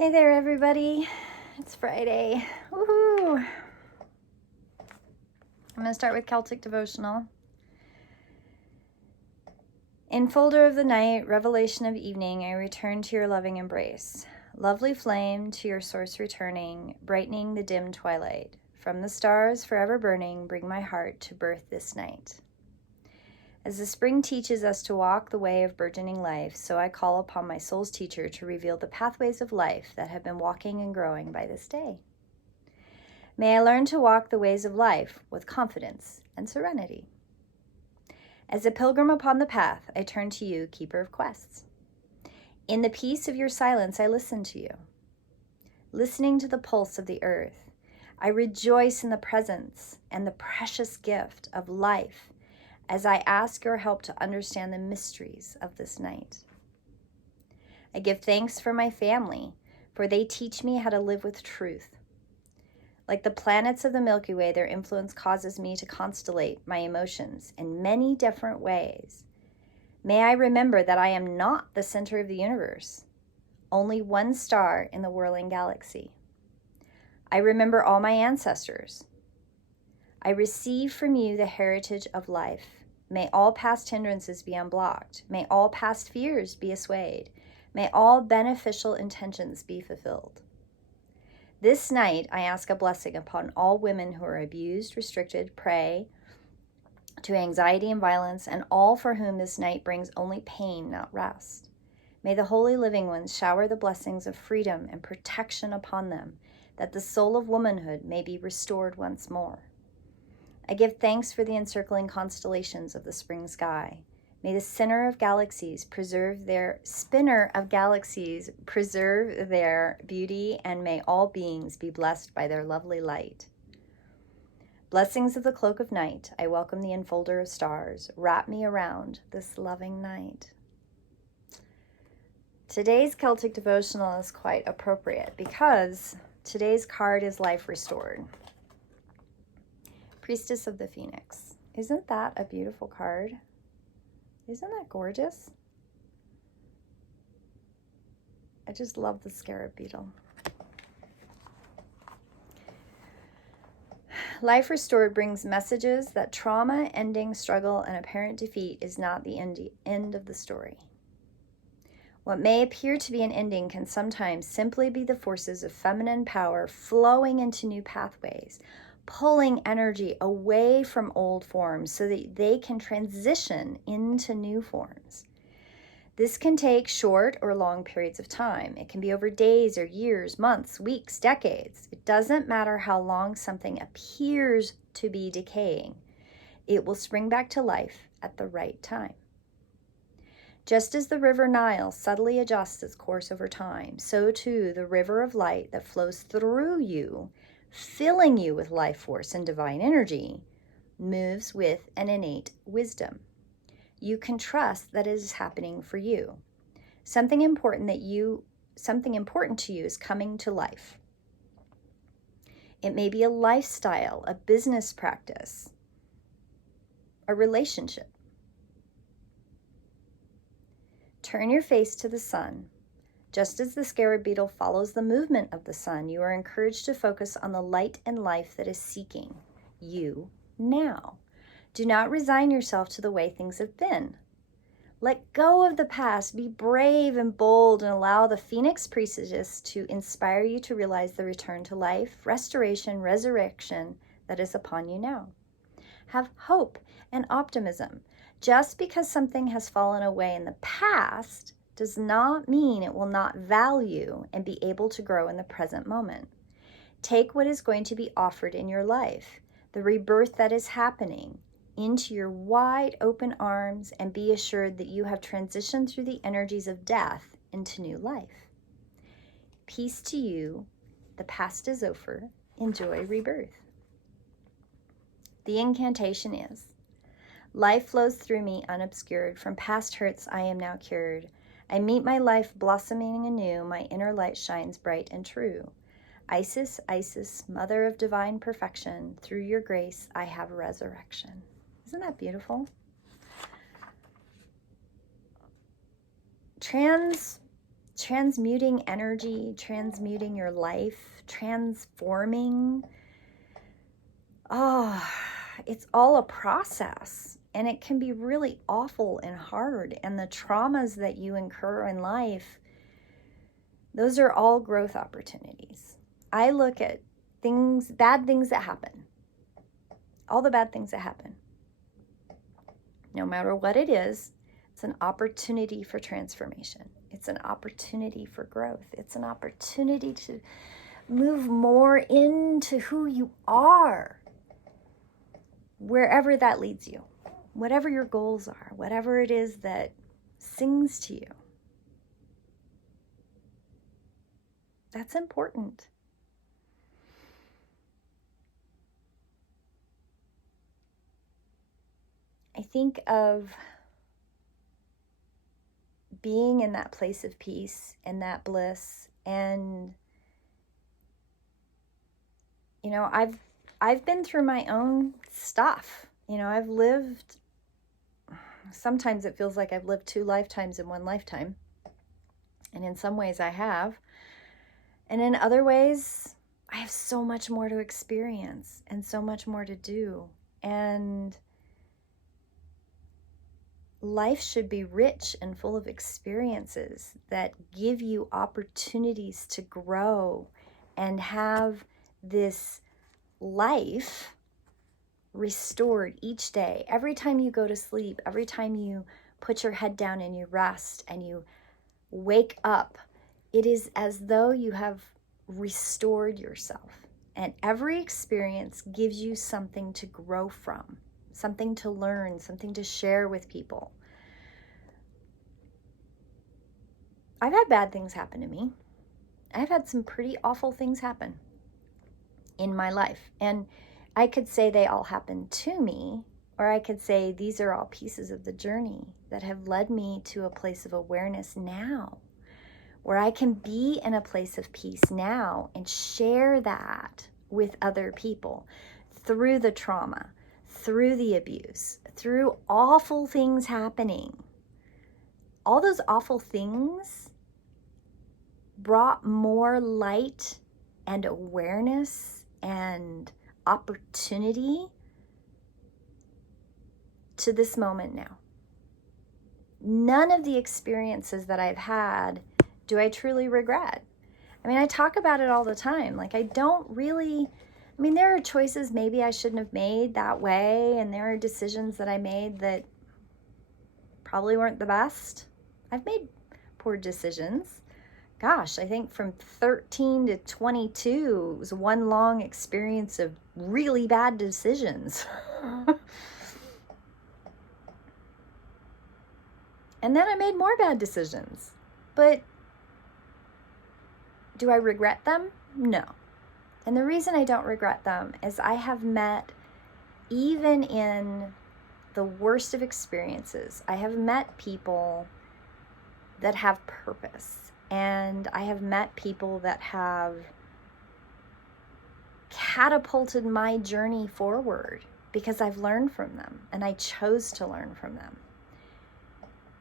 Hey there, everybody. It's Friday. Woohoo! I'm going to start with Celtic Devotional. Enfolder of the night, revelation of evening, I return to your loving embrace. Lovely flame, to your source returning, brightening the dim twilight. From the stars, forever burning, bring my heart to birth this night. As the spring teaches us to walk the way of burgeoning life, so I call upon my soul's teacher to reveal the pathways of life that have been walking and growing by this day. May I learn to walk the ways of life with confidence and serenity. As a pilgrim upon the path, I turn to you, keeper of quests. In the peace of your silence, I listen to you. Listening to the pulse of the earth, I rejoice in the presence and the precious gift of life as I ask your help to understand the mysteries of this night. I give thanks for my family, for they teach me how to live with truth. Like the planets of the Milky Way, their influence causes me to constellate my emotions in many different ways. May I remember that I am not the center of the universe, only one star in the whirling galaxy. I remember all my ancestors. I receive from you the heritage of life. May all past hindrances be unblocked. May all past fears be assuaged. May all beneficial intentions be fulfilled. This night, I ask a blessing upon all women who are abused, restricted, prey to anxiety and violence, and all for whom this night brings only pain, not rest. May the holy living ones shower the blessings of freedom and protection upon them, that the soul of womanhood may be restored once more. I give thanks for the encircling constellations of the spring sky. May the spinner of galaxies preserve their beauty, and may all beings be blessed by their lovely light. Blessings of the cloak of night, I welcome the enfolder of stars. Wrap me around this loving night. Today's Celtic Devotional is quite appropriate because today's card is Life Restored. Priestess of the Phoenix. Isn't that a beautiful card? Isn't that gorgeous? I just love the scarab beetle. Life Restored brings messages that trauma, ending, struggle, and apparent defeat is not the end of the story. What may appear to be an ending can sometimes simply be the forces of feminine power flowing into new pathways, pulling energy away from old forms so that they can transition into new forms. This can take short or long periods of time. It can be over days or years, months, weeks, decades. It doesn't matter how long something appears to be decaying. It will spring back to life at the right time. Just as the river Nile subtly adjusts its course over time, so too the river of light that flows through you, filling you with life force and divine energy, moves with an innate wisdom. You can trust that it is happening for you. Something important to you is coming to life. It may be a lifestyle, a business practice, a relationship. Turn your face to the sun. Just as the scarab beetle follows the movement of the sun, you are encouraged to focus on the light and life that is seeking you now. Do not resign yourself to the way things have been. Let go of the past, be brave and bold, and allow the Phoenix Priestess to inspire you to realize the return to life, restoration, resurrection that is upon you now. Have hope and optimism. Just because something has fallen away in the past does not mean it will not value and be able to grow in the present moment. Take what is going to be offered in your life, the rebirth that is happening, into your wide open arms, and be assured that you have transitioned through the energies of death into new life. Peace to you. The past is over. Enjoy rebirth. The incantation is: life flows through me unobscured. From past hurts I am now cured. I meet my life blossoming anew. My inner light shines bright and true. Isis, Isis, mother of divine perfection, through your grace I have resurrection. Isn't that beautiful? transmuting energy, transmuting your life, transforming. It's all a process, and it can be really awful and hard. And the traumas that you incur in life, those are all growth opportunities. I look at things, bad things that happen, all the bad things that happen. No matter what it is, it's an opportunity for transformation. It's an opportunity for growth. It's an opportunity to move more into who you are, wherever that leads you, whatever your goals are, whatever it is that sings to you. That's important. I think of being in that place of peace and that bliss, and I've been through my own stuff. I've lived, sometimes it feels like I've lived 2 lifetimes in 1 lifetime. And in some ways I have. And in other ways, I have so much more to experience and so much more to do. And life should be rich and full of experiences that give you opportunities to grow and have this life restored each day. Every time you go to sleep, every time you put your head down and you rest and you wake up, it is as though you have restored yourself. And every experience gives you something to grow from, something to learn, something to share with people. I've had bad things happen to me. I've had some pretty awful things happen in my life. And I could say they all happened to me, or I could say these are all pieces of the journey that have led me to a place of awareness now, where I can be in a place of peace now and share that with other people through the trauma, through the abuse, through awful things happening. All those awful things brought more light and awareness and opportunity to this moment now. None of the experiences that I've had do I truly regret. I talk about it all the time. There are choices maybe I shouldn't have made that way, and there are decisions that I made that probably weren't the best. I've made poor decisions. Gosh, I think from 13 to 22, it was one long experience of really bad decisions. And then I made more bad decisions. But do I regret them? No. And the reason I don't regret them is I have met, even in the worst of experiences, I have met people that have purpose. And I have met people that have catapulted my journey forward because I've learned from them and I chose to learn from them.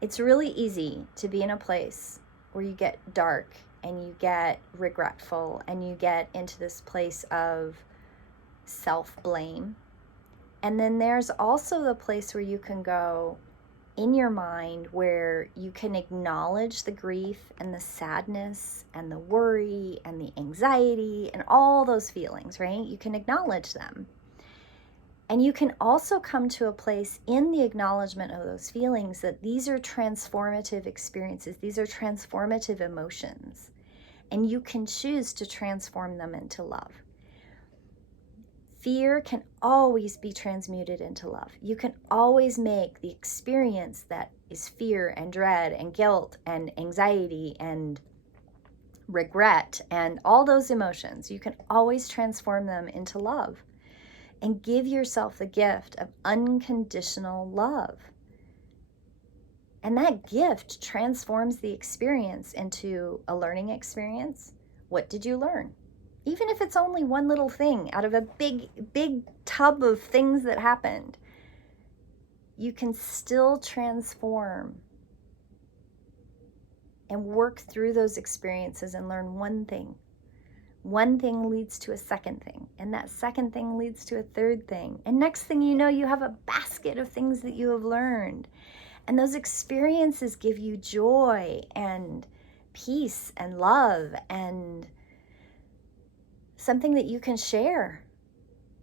It's really easy to be in a place where you get dark and you get regretful and you get into this place of self-blame. And then there's also the place where you can go in your mind, where you can acknowledge the grief and the sadness and the worry and the anxiety and all those feelings, right? You can acknowledge them. And you can also come to a place in the acknowledgement of those feelings that these are transformative experiences. These are transformative emotions. And you can choose to transform them into love. Fear can always be transmuted into love. You can always make the experience that is fear and dread and guilt and anxiety and regret and all those emotions, you can always transform them into love. And give yourself the gift of unconditional love. And that gift transforms the experience into a learning experience. What did you learn? Even if it's only one little thing out of a big tub of things that happened, you can still transform and work through those experiences and learn one thing. One thing leads to a second thing, and that second thing leads to a third thing. And next thing you know, you have a basket of things that you have learned. And those experiences give you joy and peace and love and something that you can share.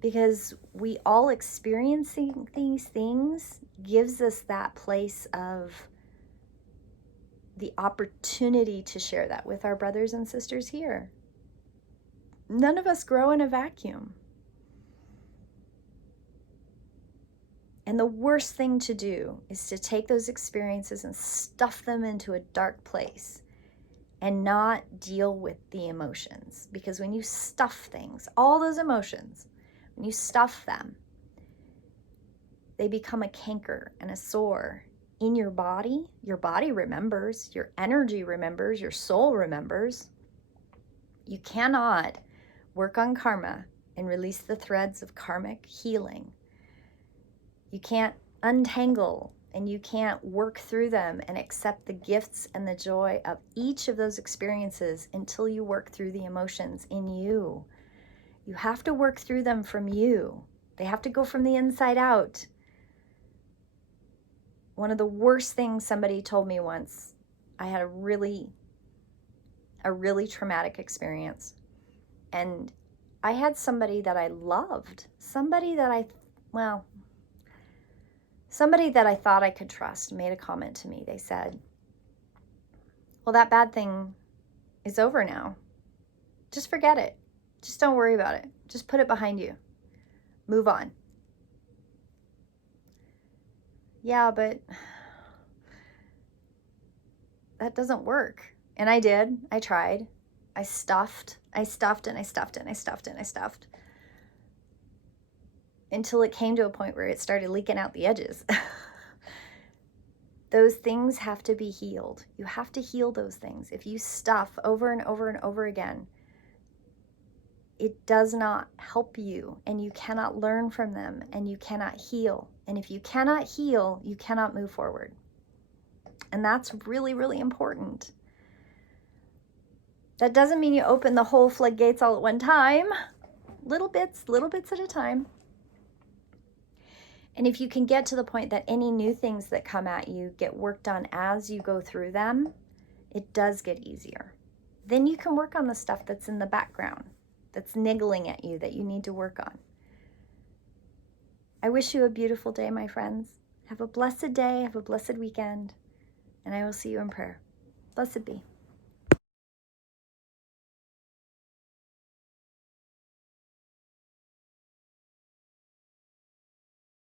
Because we all experiencing these things gives us that place of the opportunity to share that with our brothers and sisters here. None of us grow in a vacuum. And the worst thing to do is to take those experiences and stuff them into a dark place and not deal with the emotions. Because when you stuff things, all those emotions, when you stuff them, they become a canker and a sore in your body. Your body remembers, your energy remembers, your soul remembers. You cannot work on karma and release the threads of karmic healing. You can't untangle and you can't work through them and accept the gifts and the joy of each of those experiences until you work through the emotions in you. You have to work through them from you. They have to go from the inside out. One of the worst things somebody told me once, I had a really traumatic experience. And I had somebody that I loved, somebody that I thought I could trust made a comment to me. They said, well, that bad thing is over now. Just forget it. Just don't worry about it. Just put it behind you. Move on. Yeah, but that doesn't work. And I did. I tried. I stuffed until it came to a point where it started leaking out the edges. Those things have to be healed. You have to heal those things. If you stuff over and over and over again, it does not help you, and you cannot learn from them, and you cannot heal. And if you cannot heal, you cannot move forward. And that's really, really important. That doesn't mean you open the whole floodgates all at one time. Little bits at a time. And if you can get to the point that any new things that come at you get worked on as you go through them, it does get easier. Then you can work on the stuff that's in the background, that's niggling at you, that you need to work on. I wish you a beautiful day, my friends. Have a blessed day, have a blessed weekend, and I will see you in prayer. Blessed be.